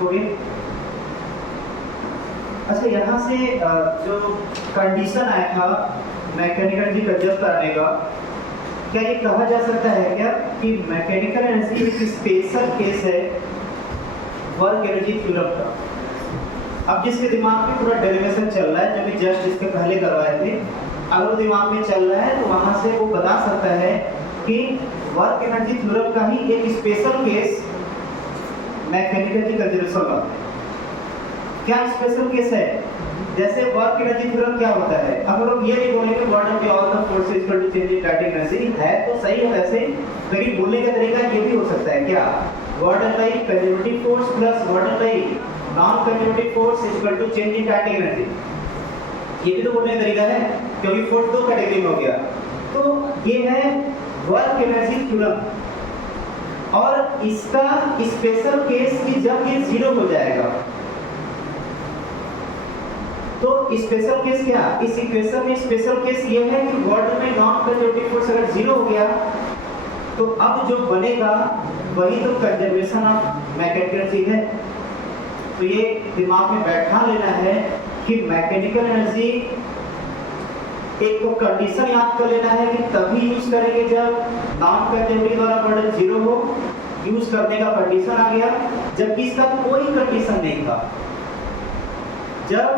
हो गया। अच्छा, यहाँ से जो कंडीशन आया था मैकेनिकल एनर्जी कंजर्व करने का, क्या ये कहा जा सकता है क्या कि मैकेनिकल एनर्जी एक स्पेशल केस है वर्क एनर्जी थ्योरम का? अब जिसके दिमाग में पूरा डेरिवेशन चल रहा है, जो भी जस्ट इसके पहले करवाए थे, अगर दिमाग में चल रहा है तो वहां से वो बता सकता है कि वर्क एनर्जी थ्योरम का ही एक special case mechanical energy conservation law है। क्या स्पेशल केस है? जैसे वर्क एनर्जी थ्योरम क्या होता है, अब लोग ये नहीं बोलेंगे what are all the forces equal to change in kinetic energy, है तो सही है वैसे, लेकिन बोलने का तरीका ये भी हो सकता है क्या, what are the conservative force plus what are the non conservative force equal to change in kinetic energy, ये भी तो बोलने का तरीका है, क्योंकि फोर्स दो कैटेगरी में हो गया। तो ये है वर्क एनर्जी थ्योरम, और इसका स्पेशल केस कि जब ये जीरो हो जाएगा, तो स्पेशल केस क्या, इस इक्वेशन में स्पेशल केस ये है कि वर्ड में नॉन कंजर्वेटिव फोर्स अगर जीरो हो गया तो अब जो बनेगा वही तो कंजर्वेशन ऑफ मैकेनिकल एनर्जी है। तो ये दिमाग में बैठा लेना है कि मैकेनिकल एनर्जी एक तो कंडीशन याद कर लेना है कि तभी यूज करेंगे जब नॉन कंजर्वेटिव द्वारा वर्ड जीरो हो, यूज करने का कंडीशन आ गया, जबकि इसका कोई कंडीशन नहीं था। जब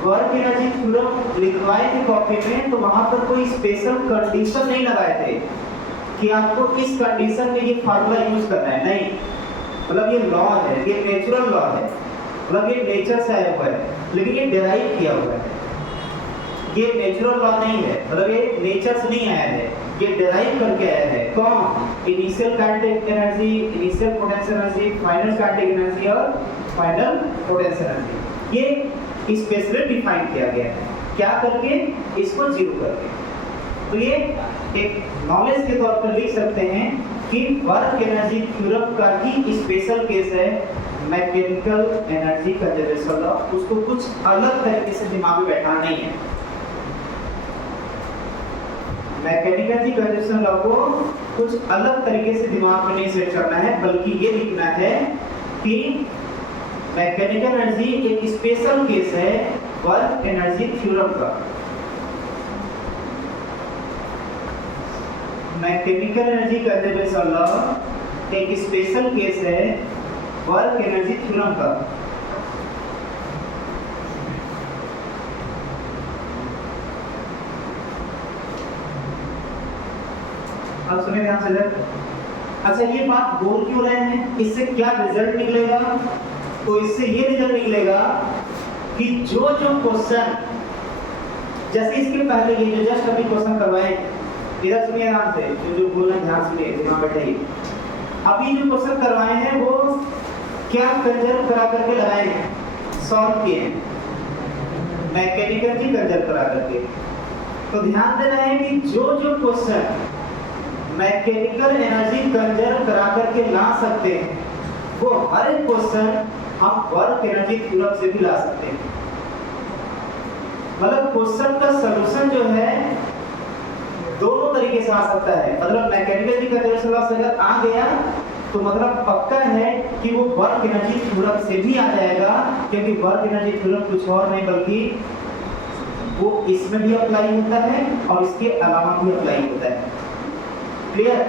वर्क एनर्जी थ्योरम लिखवाए थे कॉपी में तो वहां पर कोई स्पेशल कंडीशन नहीं लगाए थे कि आपको इस कंडीशन में ये फार्मूला यूज करना है, नहीं, मतलब ये लॉ है, ये नेचुरल लॉ है, मतलब ये नेचर से आया हुआ है, लेकिन ये डिराइव किया हुआ है, ये नेचुरल लॉ नहीं है, मतलब ये नेचर से नहीं आया है, ये डिराइव करके आया है। कौन? Initial kinetic energy, initial potential energy, final kinetic energy और फाइनल पोटेंशियल एनर्जी, ये स्पेशली डिफाइन किया गया है, क्या करके, इसको जीरो करके। तो ये एक नॉलेज के तौर पर लिख सकते हैं कि वर्क एनर्जी थ्योरम का ही स्पेशल केस है मैकेनिकल एनर्जी कंजर्वेशन लॉ, उसको कुछ अलग तरीके से दिमाग में बैठाना नहीं है। मैकेनिकल एनर्जी कंजर्वेशन लॉ को कुछ अलग तरीके से दिमाग में नहीं सेट करना है, बल्कि ये लिखना है कि मैकेनिकल एनर्जी एक स्पेशल केस है वर्क एनर्जी थ्योरम का। मैकेनिकल एनर्जी कंजर्वेशन लॉ एक स्पेशल केस है वर्क एनर्जी थ्योरम का। अब सुनिए ध्यान से जरा। अच्छा, ये बात बोल क्यों रहे हैं, इससे क्या रिजल्ट निकलेगा? तो इससे ये रिजल्ट निकलेगा कि जो क्वेश्चन, जैसे इसके पहले ये जो जस्ट अभी क्वेश्चन करवाए, इधर सुनिए ध्यान से, जो बोलना ध्यान सुनिए, दिमाग बैठाइए। अभी जो क्वेश्चन करवाए हैं वो क्या कंजर्व करा करके लगाए हैं, सॉल्व किए हैं, मैकेनिकल एनर्जी कंजर्व करा करके। तो ध्यान देना है कि जो क्वेश्चन मैकेनिकल एनर्जी कंजर्व करा करके ला सकते हैं वो हर एक क्वेश्चन हम वर्क एनर्जी थ्योरम से भी ला सकते हैं। मतलब क्वेश्चन का सलूशन जो है दोनों तरीके से आ सकता है, मतलब मैकेनिकल एनर्जी कंजर्वेशन लॉ से अगर आ गया तो मतलब पक्का है कि वो वर्क एनर्जी थ्योरम से भी आ जाएगा, क्योंकि वर्क एनर्जी थ्योरम कुछ और नहीं बल्कि वो इसमें भी अप्लाई होता है और इसके अलावा भी अप्लाई होता है। क्लियर?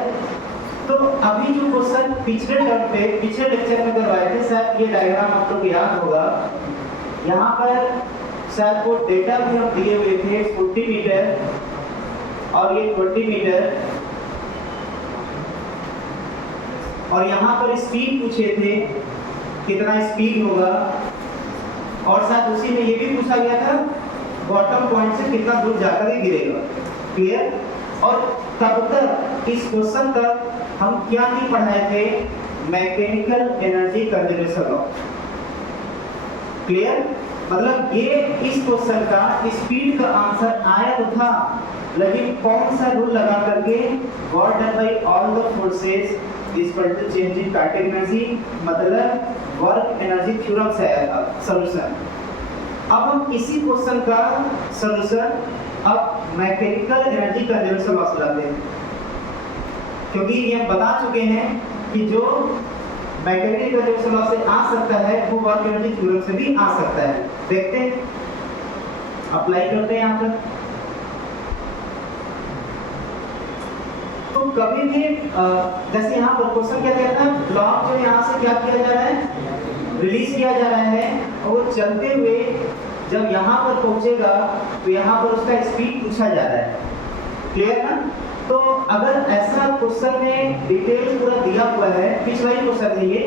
तो अभी जो क्वेश्चन पिछले टर्म पे पिछले लेक्चर में करवाए थे, शायद ये डायग्राम आप लोग को याद होगा, यहाँ पर शायद वो डेटा भी हम दिए हुए थे 40 मीटर और ये 20 मीटर, और यहाँ पर स्पीड पूछे थे कितना स्पीड होगा, और शायद उसी में ये भी पूछा गया था बॉटम पॉइंट से कितना दूर जाकर ये गिरेगा। क्लियर? और तब तक इस क्वेश्चन तक हम क्या नहीं पढ़ाए थे, mechanical energy conservation law. Clear? मतलब ये इस क्वेश्चन का स्पीड का आंसर आया तो था, लेकिन कौन सा रूल लगा करके, what done by all the forces equal to change in kinetic energy, मतलब वर्क एनर्जी थ्योरम से आया था सॉल्यूशन। अब हम इसी क्वेश्चन का सॉल्यूशन अब मैकेनिकल एनर्जी कंजर्वेशन लॉ से लाते हैं, क्योंकि ये हम बता चुके हैं कि जो मैकेनिकल कंजर्वेशन लॉ से आ सकता है वो वर्क एनर्जी थ्योरम से भी आ सकता है। देखते हैं, अप्लाई करते हैं यहाँ पर। तो कभी भी जैसे यहाँ पर क्वेश्चन क्या कहता है, ब्लॉक जो यहाँ से क्या किया जा रहा है, रिलीज किया जा रहा है, और वो चलते हुए जब यहाँ पर पहुंचेगा तो यहाँ पर उसका स्पीड पूछा जा रहा है। क्लियर ना? तो अगर ऐसा क्वेश्चन में डिटेल पूरा दिया हुआ है, पिछला ही क्वेश्चन है ये,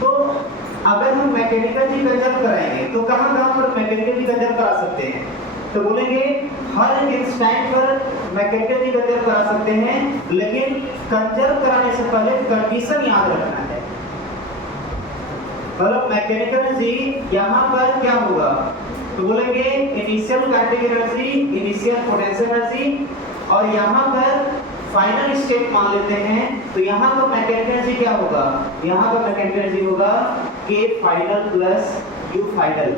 तो अगर हम मैकेनिकल जी कंजर्व कराएंगे तो कहाँ पर मैकेनिकल जी कंजर्व करा सकते हैं? तो बोलेंगे हर इंस्टेंट पर मैकेनिकल जी कंजर्व करा सकते हैं, लेकिन कंजर्व कराने से पहले कंडीशन याद रखना है। मतलब मैकेनिकल एनर्जी यहाँ पर क्या होगा, तो बोलेंगे initial kinetic energy, initial potential energy, और यहाँ पर फाइनल स्टेट मान लेते हैं, तो यहाँ पर मैकेनिकल एनर्जी क्या होगा, यहाँ पर मैकेनिकल एनर्जी होगा K final plus U final.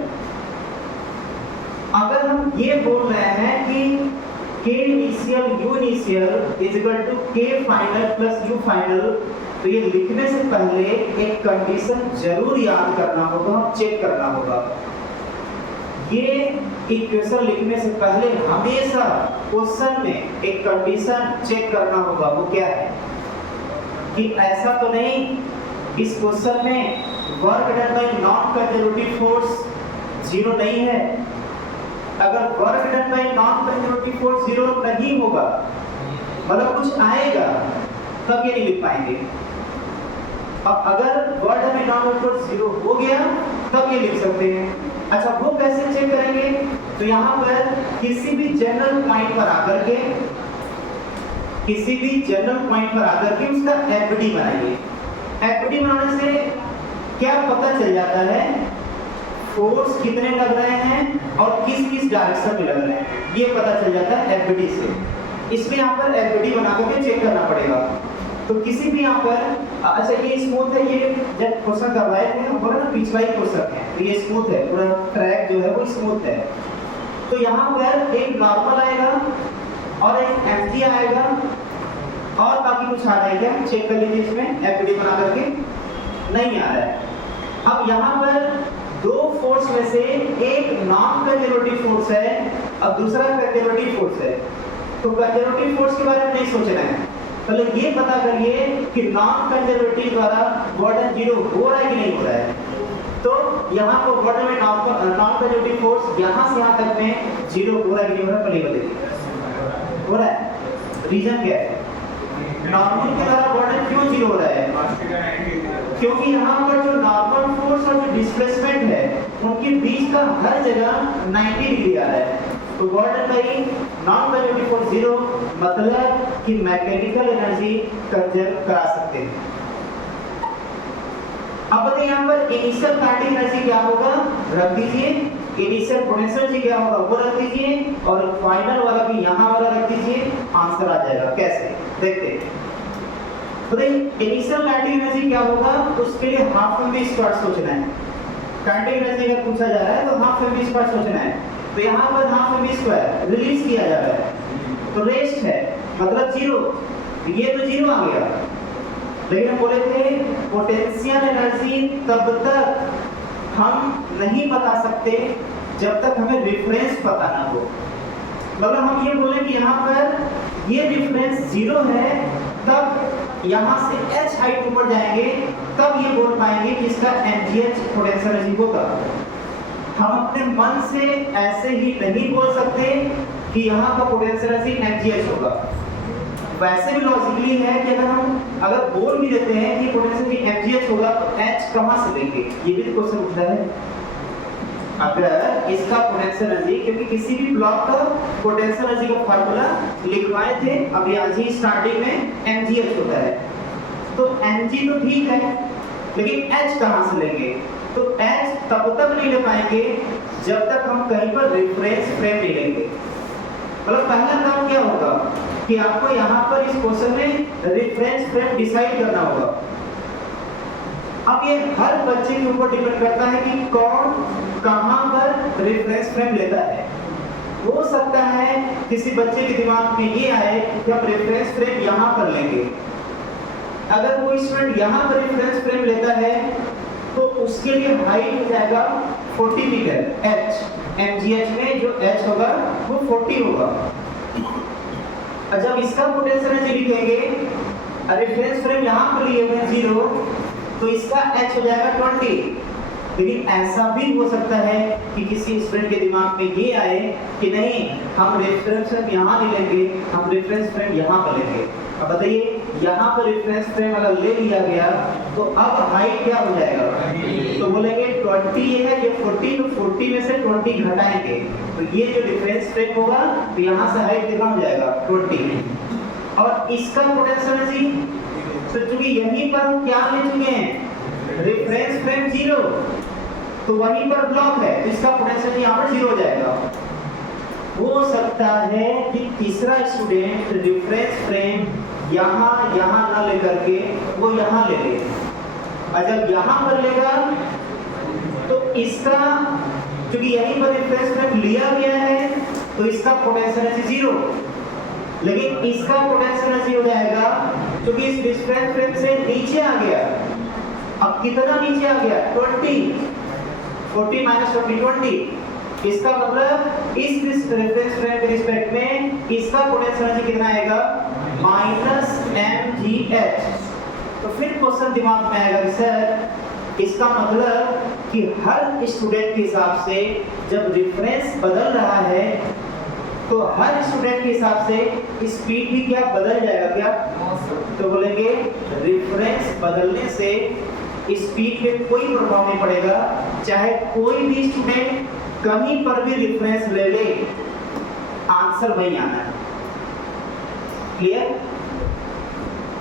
अगर हम ये बोल रहे हैं कि K initial U initial is equal to K final plus U final, तो ये लिखने से पहले एक कंडीशन जरूर याद करना होगा, चेक करना होगा। ये इक्वेशन लिखने से पहले हमेशा क्वेश्चन में एक कंडीशन चेक करना होगा, वो क्या है कि ऐसा तो नहीं इस क्वेश्चन में work done by non conservative force zero नहीं है। अगर work done by non conservative force zero नहीं होगा, मतलब कुछ आएगा, तब ये नहीं लिख पाएंगे। अब अगर work done by non conservative force zero हो गया, तब ये लिख सकते हैं। अच्छा, वो कैसे चेक करेंगे, तो यहाँ पर किसी भी जनरल पॉइंट पर आकर के, किसी भी जनरल पॉइंट पर आकर के उसका एफडी बनाइए। एफडी बनाने से क्या पता चल जाता है, फोर्स कितने लग रहे हैं और किस किस डायरेक्शन में लग रहे हैं, ये पता चल जाता है एफडी से। इसमें यहाँ पर एफडी बना करके चेक करना पड़ेगा। तो किसी भी यहाँ पर अच्छा ये स्मूथ है, ये जब क्वेश्चन करवाए थे हम बोला ना पिछला ही क्वेश्चन है, तो ये स्मूथ है, पूरा ट्रैक जो है वो स्मूथ है। तो यहाँ पर एक नॉर्मल आएगा और एक एमजी आएगा, और बाकी कुछ आ रहा है क्या, चेक कर लीजिए इसमें एफडी बना करके, नहीं आ रहा है। अब यहाँ पर दो फोर्स में से एक नॉन कंजर्वेटिव फोर्स है और दूसरा कंजर्वेटिव फोर्स है। तो कंजर्वेटिव फोर्स के बारे में नहीं सोचना है, पहले ये पता करिए कि नॉन कंजर्वेटिव द्वारा वर्क जीरो हो रहा है कि नहीं हो रहा है। तो यहाँ पर वर्क में नॉन कंजर्वेटिव फोर्स यहाँ से यहाँ तक में जीरो हो रहा है कि नहीं हो रहा है, पहले बताइए। हो रहा है, रीजन क्या है, नॉर्मल के द्वारा वर्क क्यों जीरो हो रहा है, क्योंकि यहाँ पर जो नॉर्मल फोर्स और जो डिस्प्लेसमेंट है उनके बीच का हर जगह 90 डिग्री आ रहा है। तो work by non conservative force zero, मतलब कि मैकेनिकल एनर्जी कंजर्व करा सकते हैं। अब बताइए यहाँ पर इनिशियल काइनेटिक एनर्जी क्या होगा, रख दीजिए, इनिशियल पोटेंशियल एनर्जी क्या होगा वो रख दीजिए, और फाइनल वाला भी यहाँ वाला रख दीजिए, आंसर आ जाएगा। कैसे देखते हैं। तो इनिशियल काइनेटिक एनर्जी क्या होगा, उसके लिए हाफ एमवी स्क्वायर सोचना है। काइनेटिक एनर्जी अगर पूछा जा रहा है तो हाफ एमवी स्क्वायर सोचना है। तो यहाँ पर हाफ एमवी स्क्वायर रिलीज किया जा रहा है, तो रेस्ट है, मतलब जीरो, ये तो जीरो आ गया। लेकिन हम बोले थे पोटेंशियल एनर्जी तब तक हम नहीं बता सकते जब तक हमें रेफरेंस पता ना हो। मतलब हम ये बोले कि यहाँ पर ये रेफरेंस जीरो है, तब यहाँ से h हाइट ऊपर जाएंगे, तब ये बोल पाएंगे कि इसका mgh पोटेंशियल एनर्जी होगा। हम अपने मन से ऐसे ही नहीं बोल सकते कि यहाँ का पोटेंशियल एनर्जी mgh होगा। वैसे भी लॉजिकली है कि अगर बोल भी देते हैं कि पोटेंशियल एनर्जी mgh होगा, तो h कहाँ से लेंगे, ये भी तो क्वेश्चन उठता है। अगर इसका पोटेंशियल एनर्जी, क्योंकि किसी भी ब्लॉक का पोटेंशियल एनर्जी का फार्मूला लिखवाए थे अभी आज ही स्टार्टिंग में mgh होता है, तो mg तो ठीक है, लेकिन h कहाँ से लेंगे, तो h तब तक नहीं ले पाएंगे जब तक हम कहीं पर रेफरेंस फ्रेम नहीं लेंगे। मतलब पहला काम क्या होगा कि आपको यहाँ पर इस क्वेश्चन में रेफरेंस फ्रेम डिसाइड करना होगा। अब ये हर बच्चे के ऊपर डिपेंड करता है कि कौन कहाँ पर रेफरेंस फ्रेम लेता है। हो सकता है किसी बच्चे के दिमाग में ये आए कि हम रेफरेंस फ्रेम यहाँ पर लेंगे, अगर कोई स्टूडेंट यहाँ पर रेफरेंस फ्रेम लेता है तो उसके लिए हाइट हो जाएगा 40 मीटर h, mgh में जो h होगा वो 40 होगा। और जब इसका पोटेंशियल एनर्जी लिखेंगे, रेफरेंस फ्रेम यहाँ पर लिए हुए 0, तो इसका h हो जाएगा 20। लेकिन ऐसा भी हो सकता है कि किसी स्टूडेंट के दिमाग में ये आए कि नहीं, हम रेफरेंस फ्रेम यहाँ नहीं लेंगे, हम रेफरेंस फ्रेम यहाँ पर लेंगे। अब बताइए, यहाँ पर रेफरेंस फ्रेम अगर ले लिया गया तो अब हाइट क्या हो जाएगा? तो बोलेंगे 20 है, ये 40, तो 40 में से 20 घटाएंगे तो ये जो रेफरेंस फ्रेम होगा तो यहाँ से हाइट कितना हो जाएगा? 20। और इसका पोटेंशियल एनर्जी, तो चूंकि यहीं पर हम क्या ले चुके हैं, रेफरेंस फ्रेम 0, तो वहीं पर ब्लॉक है, तो इसका पोटेंशियल यहाँ पर 0 हो जाएगा। हो सकता है कि तीसरा स्टूडेंट रेफरेंस फ्रेम यहाँ ना लेकर के वो यहाँ ले ले, और जब यहाँ पर लेगा तो इसका, क्योंकि यहीं पर रेफरेंस फ्रेम लिया गया है तो इसका पोटेंशियल एनर्जी 0, लेकिन इसका पोटेंशियल एनर्जी हो जाएगा क्योंकि इस रेफरेंस फ्रेम से नीचे आ गया। अब कितना नीचे आ गया? 20, 40 माइनस 20। इसका मतलब इस रेफरेंस फ्रेम के रिस्पेक्ट में इसका पोटेंशियल एनर्जी कितना आएगा? -mgh। तो फिर क्वेश्चन दिमाग में आएगा कि सर इसका मतलब कि हर स्टूडेंट के हिसाब से जब रेफरेंस बदल रहा है तो हर स्टूडेंट के हिसाब से स्पीड भी क्या बदल जाएगा क्या? तो बोलेंगे रेफरेंस बदलने से स्पीड पे कोई प्रभाव नहीं पड़ेगा, चाहे कोई भी स्टूडेंट कहीं पर भी रेफरेंस ले ले, आंसर वही आना है। क्लियर?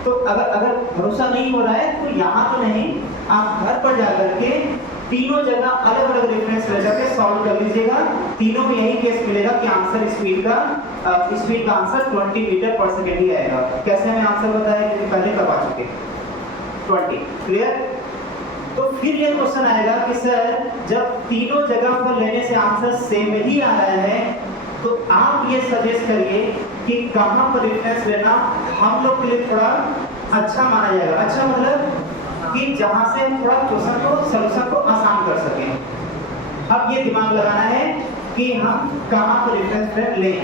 तो अगर भरोसा नहीं हो रहा है तो यहाँ तो नहीं, आप घर पर जाकर के तीनों जगह अलग अलग रेफरेंस ले जाकर सॉल्व कर लीजिएगा। तीनों में यही केस मिलेगा कि आंसर स्पीड का आंसर 20 मीटर पर सेकेंड ही आएगा। कैसे हमें आंसर बताया, क्योंकि पहले करवा चुके 20। क्लियर? तो फिर ये क्वेश्चन आएगा कि सर जब तीनों जगह पर लेने से आंसर सेम ही आ रहा है तो आप ये सजेस्ट करिए कि कहां पर रेफरेंस लेना हम लोग के लिए थोड़ा अच्छा माना जाएगा। अच्छा मतलब कि जहां से हम थोड़ा क्वेश्चन को सॉल्यूशन को आसान कर सकें। अब ये दिमाग लगाना है कि हम कहां पर रेफरेंस फ्रेम लें।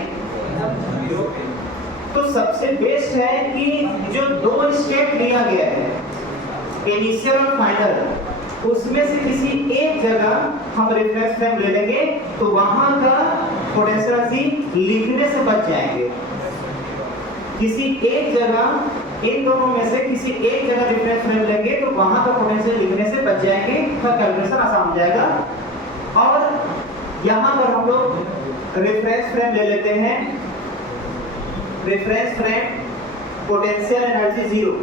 तो सबसे बेस्ट है कि जो 2 स्टेप लिया गया है, इनिशियल और फाइनल, उसमें से किसी एक जगह हम रेफरेंस फ्रेम ले लेंगे तो वहां का पोटेंशियल एनर्जी लिखने से बच जाएंगे। किसी एक जगह, इन दोनों में से किसी एक जगह रेफरेंस फ्रेम लेंगे तो वहां का पोटेंशियल लिखने से बच जाएंगे, तो कैलकुलेशन आसान हो जाएगा। और यहां पर हम लोग रेफरेंस फ्रेम ले लेते हैं, रेफरेंस फ्रेम पोटेंशियल एनर्जी 0।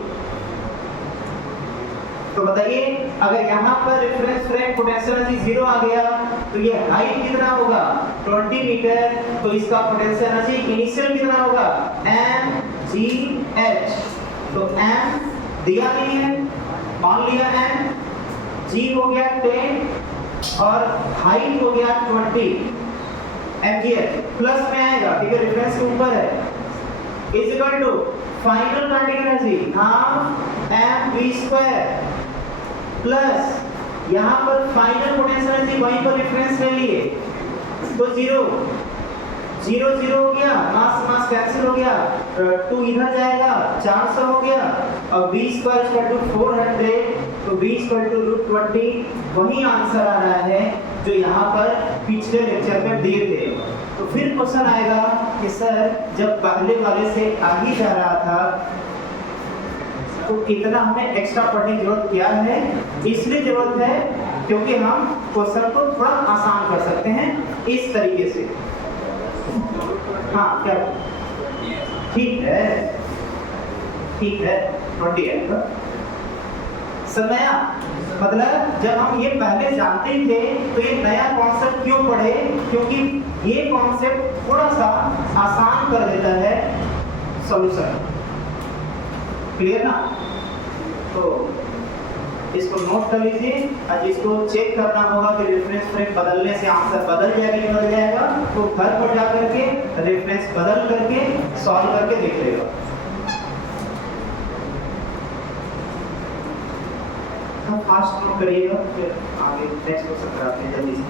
तो बताइए, अगर यहाँ पर रेफरेंस फ्रेम पोटेंशियल एनर्जी 0 आ गया तो ये हाइट कितना होगा? 20 मीटर। तो इसका पोटेंशियल एनर्जी इनिशियल कितना होगा? mgh। तो m दिया नहीं है, मान लिया m, g हो गया 10 और हाइट हो गया 20, mgh प्लस में आएगा, ठीक है, रेफरेंस के ऊपर है, is equal to final kinetic energy half mv² plus यहाँ पर फाइनल पोटेंशियल एनर्जी वहीं पर रेफरेंस ले लिए तो 0 0 0 हो गया, मास मास कैंसिल हो गया, 2 इधर जाएगा, 400 हो गया, और v² 400, तो v √20 वही आंसर आ रहा है जो यहाँ पर पिछले लेक्चर में दिए थे। तो फिर क्वेश्चन आएगा कि सर जब पहले वाले से आगे जा रहा था तो इतना हमें एक्स्ट्रा पढ़ने की जरूरत क्या है? इसलिए जरूरत है क्योंकि हम क्वेश्चन को थोड़ा आसान कर सकते हैं इस तरीके से। हाँ क्या? ठीक है, ठीक है, 20 समय। मतलब जब हम ये पहले जानते थे तो ये नया कॉन्सेप्ट क्यों पढ़े? क्योंकि ये कॉन्सेप्ट थोड़ा सा आसान कर देता है सॉल्यूशन। क्लियर ना? तो इसको नोट कर लीजिए और जिसको चेक करना होगा कि रेफरेंस फ्रेम बदलने से आंसर बदल जाएगा कि बदल जाएगा, तो घर पर जा करके रेफरेंस बदल करके सॉल्व करके देख लेगा। फास्ट नोट करिएगा, फिर आगे नेक्स्ट क्वेश्चन कराते हैं जल्दी से।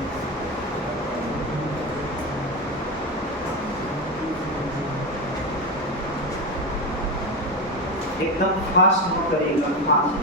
एकदम फास्ट नोट करिएगा, फास्ट।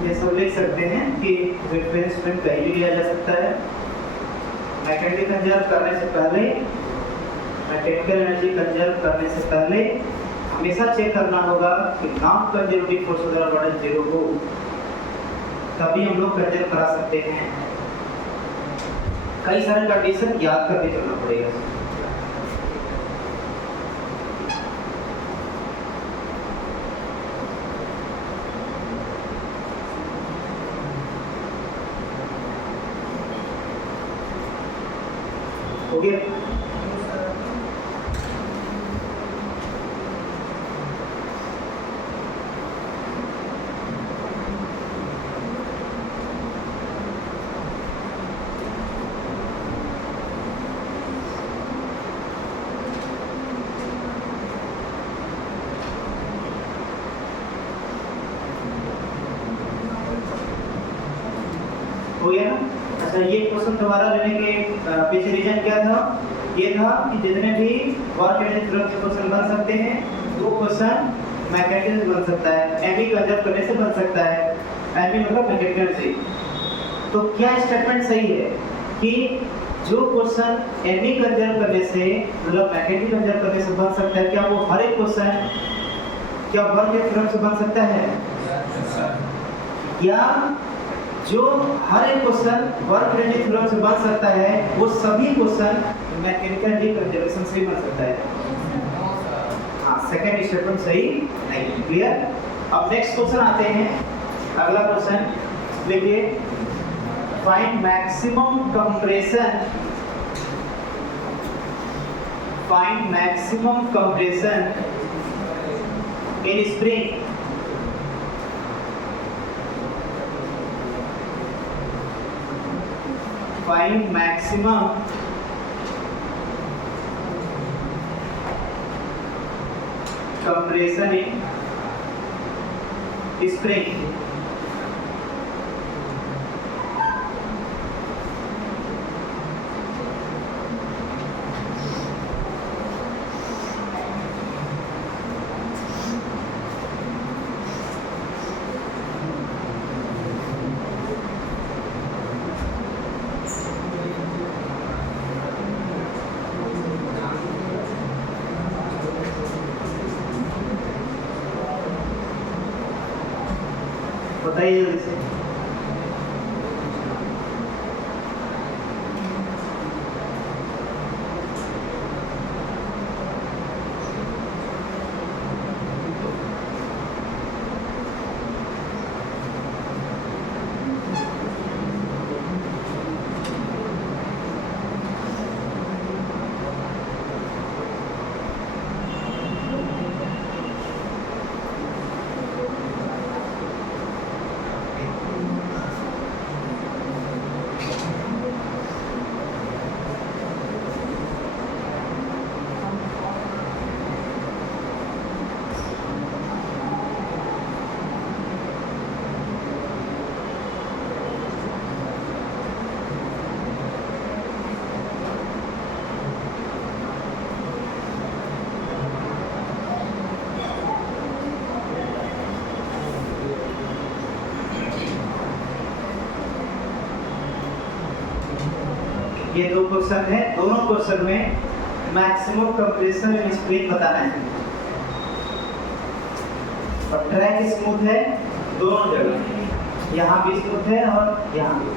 ये सब लिख सकते हैं कि रिप्लेसमेंट कहीं भी लिया जा सकता है। मैकेनिकल कंजर्व करने से पहले, मैकेनिकल एनर्जी कंजर्व करने से पहले हमेशा चेक करना होगा कि नॉन कंजर्वेटिव फोर्स वगैरह बड़ा जीरो हो, तभी हम लोग कंजर्व करा सकते हैं। कई सारे कंडीशन याद करके चलना पड़ेगा। हो गया? हो गया ना? अच्छा, ये क्वेश्चन दोबारा लेने के पीछे रीजन क्या था? ये था कि जितने भी वर्क एनर्जी थ्योरम से क्वेश्चन बन सकते हैं वो क्वेश्चन मैकेनिकल से बन सकता है, एमई कंजर्व करने से बन सकता है। एमई मतलब मैकेनिकल से। तो क्या स्टेटमेंट सही है कि जो क्वेश्चन एमई कंजर्व करने से मतलब मैकेनिकल कंजर्व करने से बन सकता है, क्या वो हर एक क्वेश्चन क्या वर्क एनर्जी थ्योरम से बन सकता है? या जो हर एक क्वेश्चन वर्क एनर्जी थ्योरम से बन सकता है वो सभी क्वेश्चन मैकेनिकल एनर्जी कंजर्वेशन से बन सकता है? हाँ, सेकंड स्टेटमेंट सही नहीं। क्लियर? अब नेक्स्ट क्वेश्चन आते हैं। अगला क्वेश्चन देखिए, find maximum compression, find maximum compression in spring find maximum compression in spring. बताइए जल्दी से। ये दो क्वेश्चन है, दोनों क्वेश्चन में मैक्सिमम कंप्रेशन इन स्प्रिंग बताना है और ट्रैक स्मूथ है दोनों जगह, यहाँ भी स्मूथ है और यहाँ भी।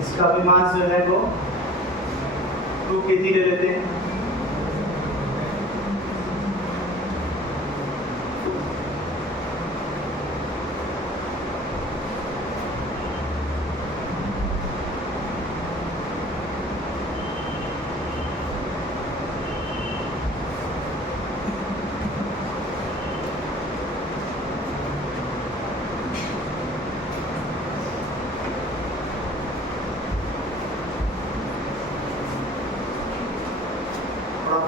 इसका भी मास जो है वो 2 kg ले लेते हैं।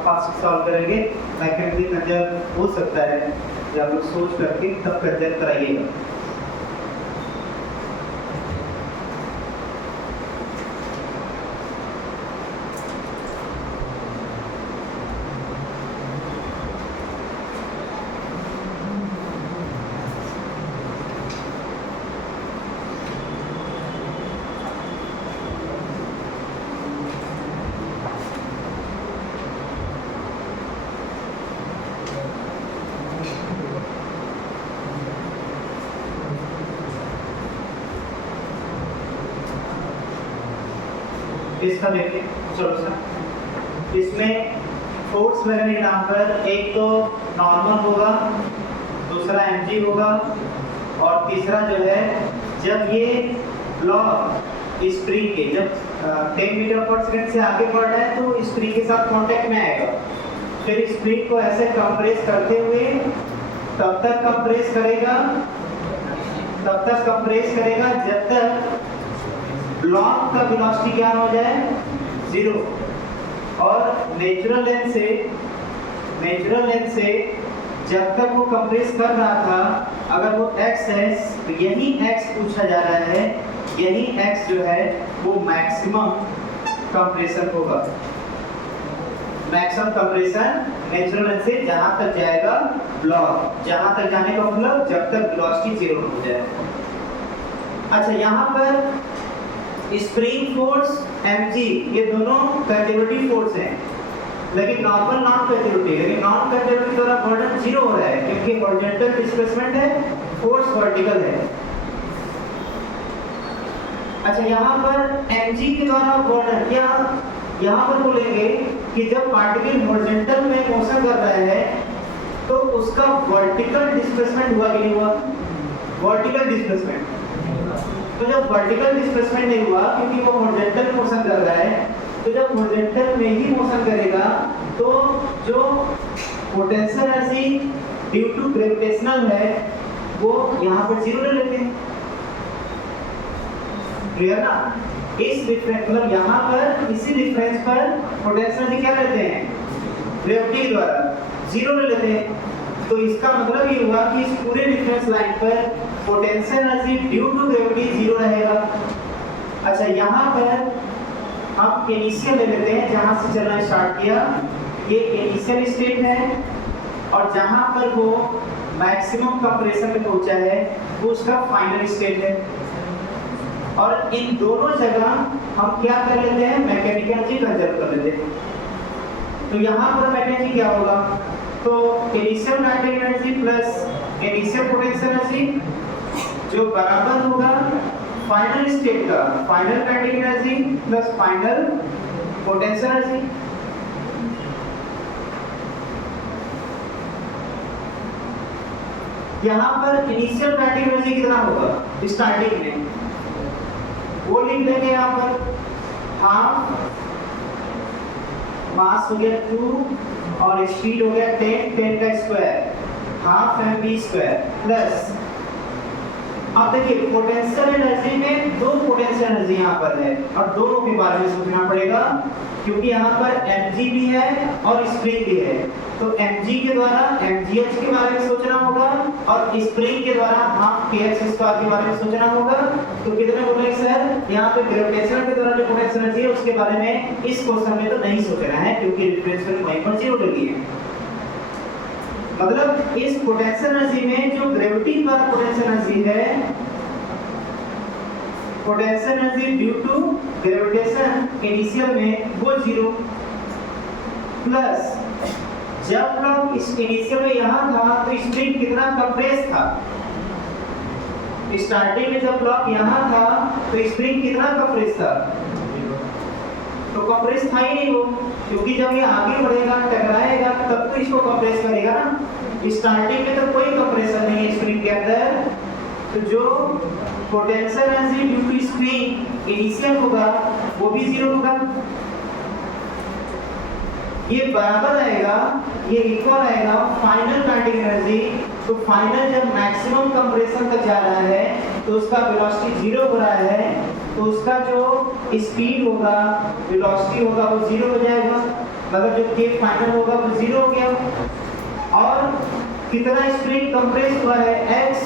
फास्ट सॉल्व करेंगे, मैकेनिकल कंजर्व हो सकता है या आप लोग सोच करके तब कंजर्व कराइएगा। इसका देखिए सॉल्यूशन। इसमें फोर्स लगने के नाम पर एक तो नॉर्मल होगा, दूसरा mg होगा और तीसरा जो है जब ये ब्लॉक स्प्रिंग के जब 10 मीटर पर सेकंड से आगे बढ़ रहा है तो स्प्रिंग के साथ कांटेक्ट में आएगा। फिर स्प्रिंग को ऐसे कंप्रेस करते हुए तब तक कंप्रेस करेगा जब तक ब्लॉक का वेलोसिटी क्या हो जाए 0 और नेचुरल लेंथ से जब तक वो कंप्रेस कर रहा था, अगर वो x है तो यही x पूछा जा रहा है, यही x जो है वो मैक्सिमम कंप्रेशन होगा। मैक्सिमम कंप्रेशन नेचुरल लेंथ से जहां तक जाएगा ब्लॉक, जहां तक जाने का मतलब जब तक वेलोसिटी 0 हो जाए। अच्छा, यहाँ पर स्प्रिंग फोर्स mg ये दोनों कंजर्वेटिव फोर्स हैं, लेकिन नॉर्मल नॉन कंजर्वेटिव द्वारा बर्डन 0 हो रहा है क्योंकि हॉरिजॉन्टल डिस्प्लेसमेंट है, फोर्स वर्टिकल है। अच्छा, यहाँ पर mg के द्वारा बर्डन यहाँ पर बोलेंगे कि जब पार्टिकल हॉरिजॉन्टल में मोशन कर रहा है तो उसका वर्टिकल डिस्प्लेसमेंट हुआ कि नहीं हुआ? Vertical displacement. तो जब वर्टिकल डिस्प्लेसमेंट नहीं हुआ क्योंकि वो हॉरिजॉन्टल मोशन कर रहा है, तो जब हॉरिजॉन्टल में ही मोशन करेगा तो जो potential energy due to gravitational है वो यहाँ पर 0 ले लेते हैं। क्लियर ना? इस डिफरेंस मतलब यहाँ पर इसी डिफरेंस पर पोटेंशियल एनर्जी क्या लेते हैं? ग्रेविटी द्वारा 0 ले लेते हैं। तो इसका मतलब ये हुआ कि इस पूरे डिफरेंस लाइन पर potential energy due to gravity 0 रहेगा। अच्छा, यहाँ पर हम इनिशियल ले लेते हैं, जहाँ से चलना स्टार्ट किया ये इनिशियल स्टेट है और जहाँ पर वो मैक्सिमम कंप्रेशन में पहुंचा है वो उसका फाइनल स्टेट है। और इन दोनों जगह हम क्या कर लेते हैं? मैकेनिकल एनर्जी कंजर्व कर लेते हैं। तो यहाँ पर मैकेनिकल क्या होगा? तो initial kinetic energy plus initial potential energy जो बराबर होगा फाइनल स्टेट का final kinetic energy plus final potential energy. यहाँ पर इनिशियल काइनेटिक एनर्जी कितना होगा स्टार्टिंग में? वो लिख देंगे यहाँ पर हाफ मास हो गया 2 और स्पीड हो गया 10 का square half mv square plus. अब देखिए पोटेंशियल एनर्जी में दो पोटेंशियल एनर्जी यहाँ पर है और दोनों के बारे में सोचना पड़ेगा क्योंकि यहाँ पर mg भी है और स्प्रिंग भी है। तो mg के द्वारा mgh के बारे में सोचना होगा और स्प्रिंग के द्वारा हाफ kx स्क्वायर के बारे में सोचना होगा। तो कितने बोले सर, यहाँ पे ग्रेविटेशनल के द्वारा जो पोटेंशियल एनर्जी है उसके बारे में इस क्वेश्चन में तो नहीं सोचना है, क्योंकि रिफ्रेंस वहीं पर 0 लगी है। मतलब इस पोटेंशियल एनर्जी में जो ग्रेविटी पर पोटेंशियल एनर्जी है, potential energy due to gravitation initial में वो 0 प्लस जब लोग इस इनिशियल में यहाँ था तो स्प्रिंग कितना कंप्रेस था। स्टार्टिंग में जब ब्लॉक यहाँ था तो स्प्रिंग कितना कंप्रेस था, तो कंप्रेस था ही नहीं वो, क्योंकि जब ये आगे बढ़ेगा टकराएगा तब तो इसको कंप्रेस करेगा ना। स्टार्टिंग में तो कोई कंप्रेशन नहीं है स्प्रिंग के अंदर, तो जो potential energy due to spring initial होगा वो भी 0 होगा। ये बराबर आएगा, ये इक्वल आएगा फाइनल काइनेटिक एनर्जी। तो फाइनल जब मैक्सिमम कंप्रेशन तक जा रहा है तो उसका वेलोसिटी 0 हो रहा है, तो उसका जो स्पीड होगा, वेलोसिटी होगा वो 0 हो जाएगा, मतलब जो के फाइनल होगा वो 0 हो गया। और कितना स्प्रिंग कंप्रेस हुआ है x,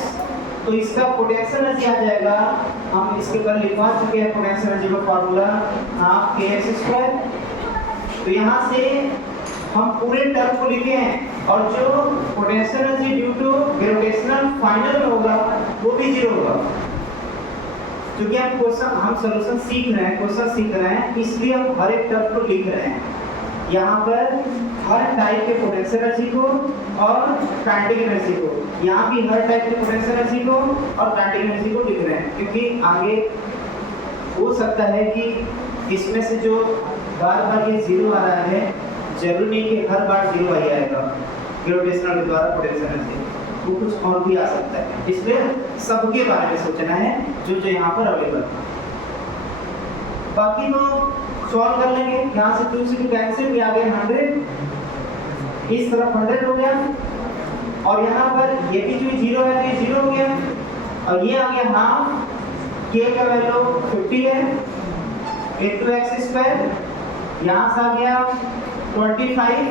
तो इसका पोटेंशियल एनर्जी आ जाएगा। हम इसके ऊपर लिखवा चुके हैं पोटेंशियल एनर्जी का फार्मूला हाफ kx स्क्वायर। तो यहाँ से हम पूरे टर्म को लिखे हैं, और जो potential energy due to gravitational final में होगा वो भी 0 होगा। क्योंकि हम क्वेश्चन, हम सॉल्यूशन सीख रहे हैं, क्वेश्चन सीख रहे हैं, इसलिए हम हर एक टर्म को लिख रहे हैं। यहाँ पर हर टाइप के पोटेंशियल एनर्जी को और काइनेटिक एनर्जी को, यहाँ भी हर टाइप के पोटेंशियल एनर्जी को और काइनेटिक एनर्जी को लिख रहे हैं, क्योंकि आगे हो सकता है कि इसमें से जो बार बार ये 0 आ रहा है, जरूरी नहीं कि हर बार 0 ही आएगा ग्रेविटेशनल के द्वारा पोटेंशियल एनर्जी, वो कुछ और भी आ सकता है। इसलिए सबके बारे में सोचना है जो जो यहाँ पर अवेलेबल है। बाकी तो सॉल्व कर लेंगे। यहाँ से 2 से 2 कैंसिल, आ गए 100, इस तरफ 100 हो गया, और यहाँ पर ये भी जो 0 है तो ये 0 हो गया, और ये आ गया हाफ, k का वैल्यू 50 है into x स्क्वायर, यहाँ से आ गया 25,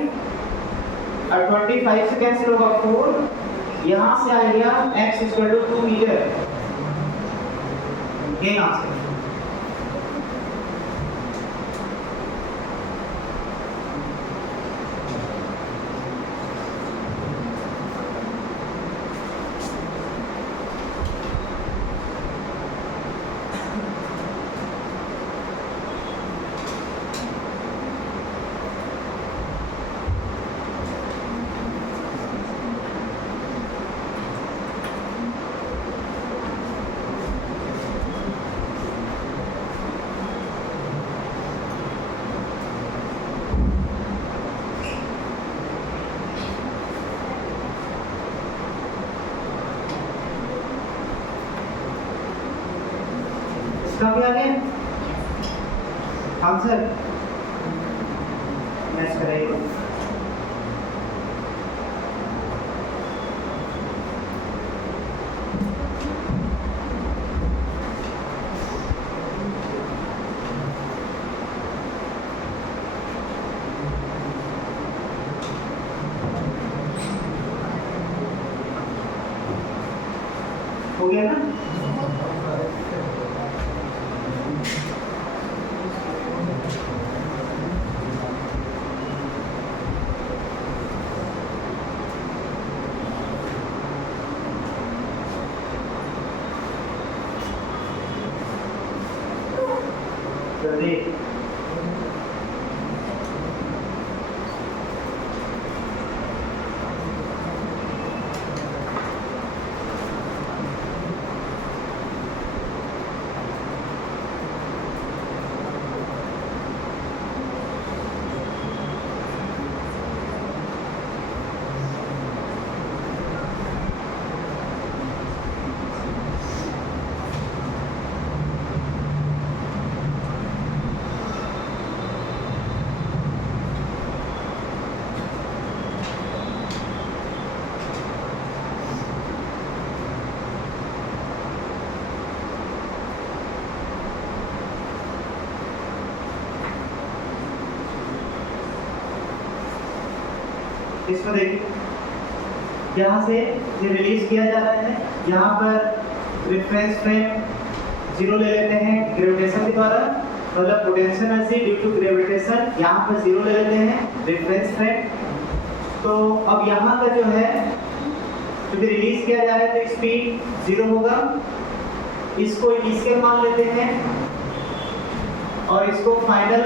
और 25 से कैंसिल होगा 4, यहाँ से आ गया x इक्वल टू 2 मीटर, ये यहाँ से। क्या आ गया आंसर? मैच करेगा। हो गया ना? जल्दी इसमें देखिए यहाँ से ये रिलीज किया जा रहा है, यहाँ पर रेफरेंस फ्रेम 0 ले लेते हैं ग्रेविटेशन के द्वारा, मतलब potential energy due to gravitation यहाँ पर 0 ले लेते हैं रेफरेंस फ्रेम। तो अब यहाँ का जो है क्योंकि रिलीज किया जा रहा है तो स्पीड 0 होगा, इसको इनिशियल मान लेते हैं और इसको फाइनल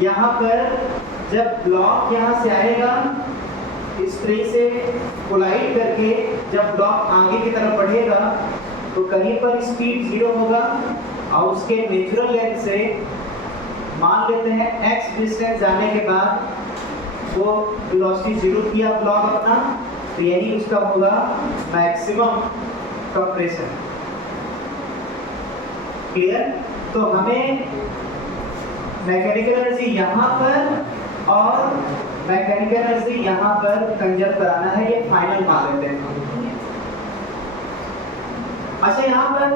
यहाँ पर जब ब्लॉक यहाँ से आएगा इस ट्री से कोलाइड करके जब ब्लॉक आगे की तरफ बढ़ेगा तो कहीं पर स्पीड 0 होगा और उसके नेचुरल लेंथ से मान लेते हैं x डिस्टेंस जाने के बाद वो वेलोसिटी 0 किया ब्लॉक अपना, तो यही उसका होगा मैक्सिमम कंप्रेशन। क्लियर? तो हमें मैकेनिकल एनर्जी यहाँ पर और मैकेनिकल एनर्जी यहाँ पर कंजर्व कराना है, ये फाइनल मान लेते हैं। अच्छा, यहाँ पर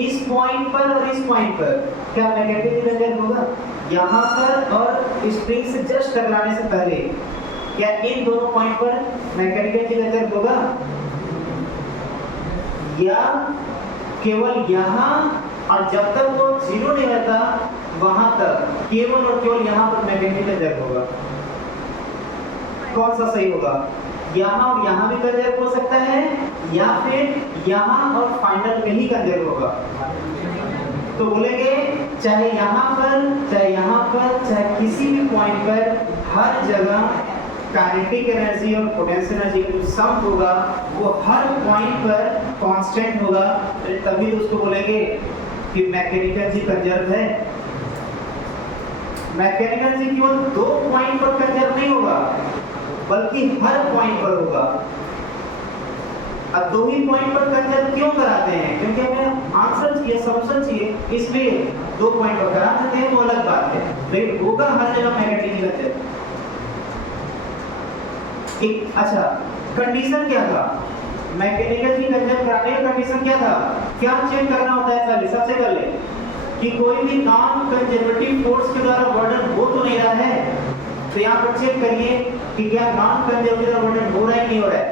इस पॉइंट पर और इस पॉइंट पर क्या मैकेनिकल कंजर्व होगा? यहाँ पर और स्प्रिंग से जस्ट टकराने से पहले क्या इन दोनों पॉइंट पर मैकेनिकल कंजर्व होगा, या केवल यहाँ और जब तक वो 0 नहीं रहता वहां तक केवल और केवल यहाँ पर मैकेनिकल कंजर्व होगा? कौन सा सही होगा? यहाँ और यहाँ भी कंजर्व हो सकता है या फिर यहाँ और फाइनल में ही कंजर्व होगा? तो बोलेंगे चाहे यहाँ पर चाहे किसी भी पॉइंट पर हर जगह काइनेटिक एनर्जी और पोटेंशियल एनर्जी का जो सम होगा वो हर पॉइंट पर कांस्टेंट होगा, तभी तो उसको बोलेंगे कि मैकेनिकल एनर्जी कंजर्व है। मैकेनिकल एनर्जी केवल 2 पॉइंट पर कंजर्व नहीं होगा बल्कि हर पॉइंट पर होगा। अब 2 ही पॉइंट पर कंजर्व क्यों कराते हैं? क्योंकि हमें आंसर चाहिए, सॉल्यूशन चाहिए, इसलिए 2 पॉइंट पर करा देते हैं, वो अलग बात है, लेकिन होगा हर जगह मैकेनिकल कंजर्व। अच्छा, कंडीशन क्या था मैकेनिकल की कंजर्व कराने का? कंडीशन क्या था? क्या चेक करना होता है? पहले सबसे पहले कि कोई भी नॉन कंजर्वेटिव फोर्स के द्वारा वर्डन हो तो नहीं रहा है, तो यहाँ पर चेक करिए कि क्या नॉन कंजर्वेटिव वर्डन हो रहा है नहीं हो रहा है।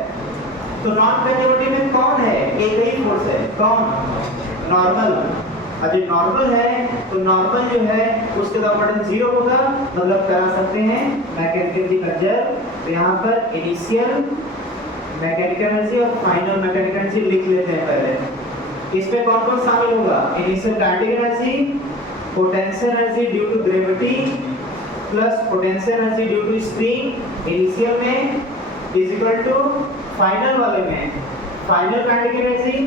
तो नॉन कंजर्वेटिव में कौन है? एक ही फोर्स है, कौन? नॉर्मल। अभी नॉर्मल है तो नॉर्मल जो है उसके द्वारा वर्डन 0 होगा, मतलब करा सकते हैं मैकेनिकल कंजर्व। तो यहाँ पर इनिशियल मैकेनिकल एनर्जी और फाइनल मैकेनिकल एनर्जी लिख लेते हैं पहले। इसमें कौन कौन शामिल होगा? Initial kinetic energy, potential energy due to gravity plus potential energy due to spring initial में इज इक्वल टू फाइनल वाले में final kinetic energy,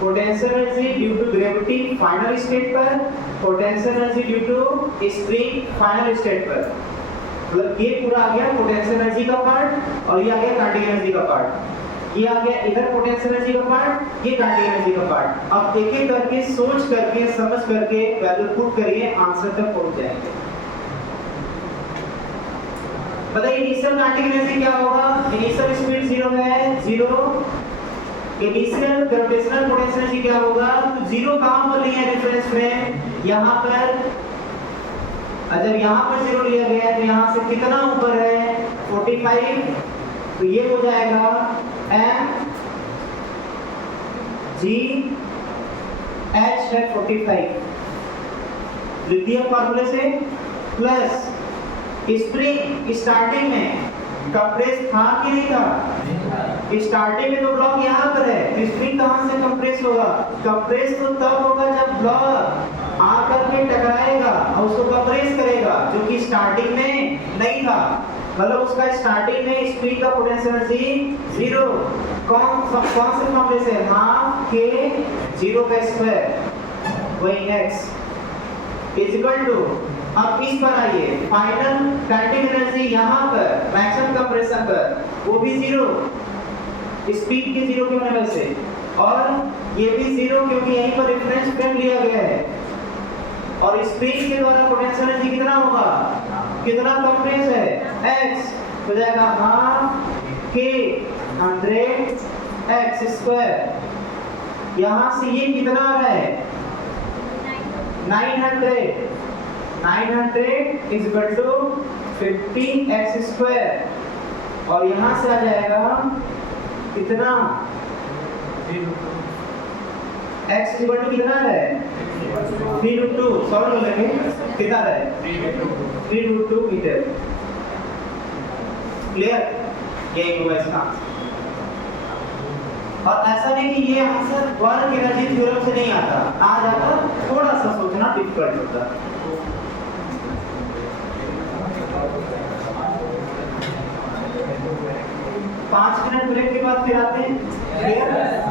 potential energy due to gravity final state पर, potential energy due to spring final state पर। मतलब ये पूरा आ गया potential energy का पार्ट और ये आ गया काइनेटिक एनर्जी का पार्ट। ये आ गया इधर पोटेंशियल एनर्जी का पार्ट, ये काइनेटिक एनर्जी का पार्ट। अब एक एक करके सोच करके समझ करके वैल्यू पुट करिए, आंसर तक पहुंच जाएंगे। बताइए इनिशियल काइनेटिक एनर्जी क्या होगा? इनिशियल स्पीड 0 है, 0। इनिशियल ग्रेविटेशनल पोटेंशियल एनर्जी क्या होगा? तो 0 कहां पर लिया है रेफरेंस में? यहां पर। जब यहाँ पर 0 लिया गया है तो यहाँ से कितना ऊपर है? 45। तो ये हो जाएगा m g h है 45 द्वितीय फार्मूले से, प्लस स्प्रिंग स्टार्टिंग में कंप्रेस था कि नहीं था? स्टार्टिंग में तो ब्लॉक यहाँ पर है, तो स्प्रिंग कहाँ से कंप्रेस होगा? कंप्रेस तो तब होगा जब ब्लॉक आकर के टकराएगा और उसको कंप्रेस करेगा, जो कि स्टार्टिंग में नहीं था। मतलब उसका स्टार्टिंग में स्प्रिंग का पोटेंशियल एनर्जी 0। कौन से फॉर्मूले से? हाफ के 0 का स्क्वायर वही x इज इक्वल टू, अब इस पर आइए, फाइनल काइनेटिक एनर्जी यहाँ पर मैक्सिमम कंप्रेशन पर वो भी 0, स्पीड के 0 के होने से, और ये भी 0 क्योंकि यहीं पर रेफरेंस फ्रेम लिया गया है। और स्प्रिंग के द्वारा पोटेंशियल एनर्जी कितना होगा? कितना कंप्रेस है? x हो जाएगा हाफ के 100 x स्क्वायर। यहाँ से ये कितना आ रहा है? 900 is equal to 50 x square. और यहाँ से आ जाएगा कितना, x इक्वल टू कितना है 3√2, सॉल्व करेंगे कितना है 3√2 मीटर। क्लियर, यही होगा इसका आंसर। और ऐसा नहीं कि ये आंसर वर्क एनर्जी थ्योरम से नहीं आता, आ जाता, थोड़ा सा सोचना डिफिकल्ट होता है। पाँच मिनट ब्रेक के बाद फिर आते हैं।